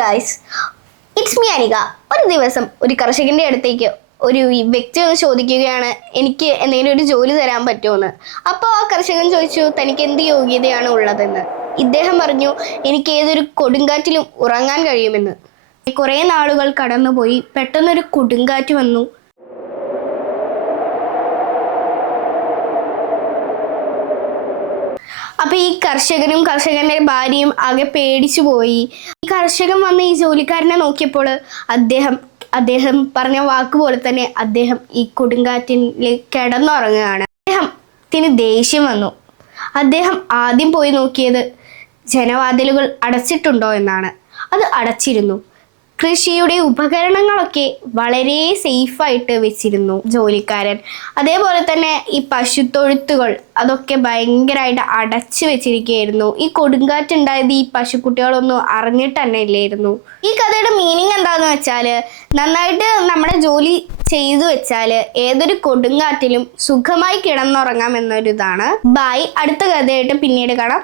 Guys, it's me Anika. ഒരു ദിവസം ഒരു കർഷകന്റെ അടുത്തേക്ക് ഒരു വ്യക്തി ഒന്ന് ചോദിക്കുകയാണ്, എനിക്ക് എന്തെങ്കിലും ഒരു ജോലി തരാൻ പറ്റുമോന്ന്. അപ്പോൾ ആ കർഷകൻ ചോദിച്ചു, തനിക്ക് എന്ത് യോഗ്യതയാണ് ഉള്ളതെന്ന്. ഇദ്ദേഹം പറഞ്ഞു, എനിക്ക് ഏതൊരു കൊടുങ്കാറ്റിലും ഉറങ്ങാൻ കഴിയുമെന്ന്. കുറേ നാളുകൾ കടന്നുപോയി. പെട്ടെന്നൊരു കൊടുങ്കാറ്റ് വന്നു. അപ്പൊ ഈ കർഷകനും കർഷകന്റെ ഭാര്യയും ആകെ പേടിച്ചു പോയി. ഈ കർഷകൻ വന്ന് ഈ ജോലിക്കാരനെ നോക്കിയപ്പോൾ അദ്ദേഹം പറഞ്ഞ വാക്കുപോലെ തന്നെ അദ്ദേഹം ഈ കൊടുങ്കാറ്റിൽ കിടന്നുറങ്ങുകയാണ്. അദ്ദേഹത്തിന് ദേഷ്യം വന്നു. അദ്ദേഹം ആദ്യം പോയി നോക്കിയത് ജനവാതിലുകൾ അടച്ചിട്ടുണ്ടോ എന്നാണ്. അത് അടച്ചിരുന്നു. കൃഷിയുടെ ഉപകരണങ്ങളൊക്കെ വളരെ സേഫായിട്ട് വെച്ചിരുന്നു ജോലിക്കാരൻ. അതേപോലെ തന്നെ ഈ പശുത്തൊഴുത്തുകൾ അതൊക്കെ ഭയങ്കരമായിട്ട് അടച്ചു വെച്ചിരിക്കുകയായിരുന്നു. ഈ കൊടുങ്കാറ്റുണ്ടായത് ഈ പശുക്കുട്ടികളൊന്നും അറിഞ്ഞിട്ട് തന്നെ ഇല്ലായിരുന്നു. ഈ കഥയുടെ മീനിങ് എന്താന്ന് വെച്ചാൽ, നന്നായിട്ട് നമ്മുടെ ജോലി ചെയ്തു വെച്ചാൽ ഏതൊരു കൊടുങ്കാറ്റിലും സുഖമായി കിടന്നുറങ്ങാം എന്നൊരിതാണ്. ബൈ. അടുത്ത കഥയായിട്ട് പിന്നീട് കാണാം.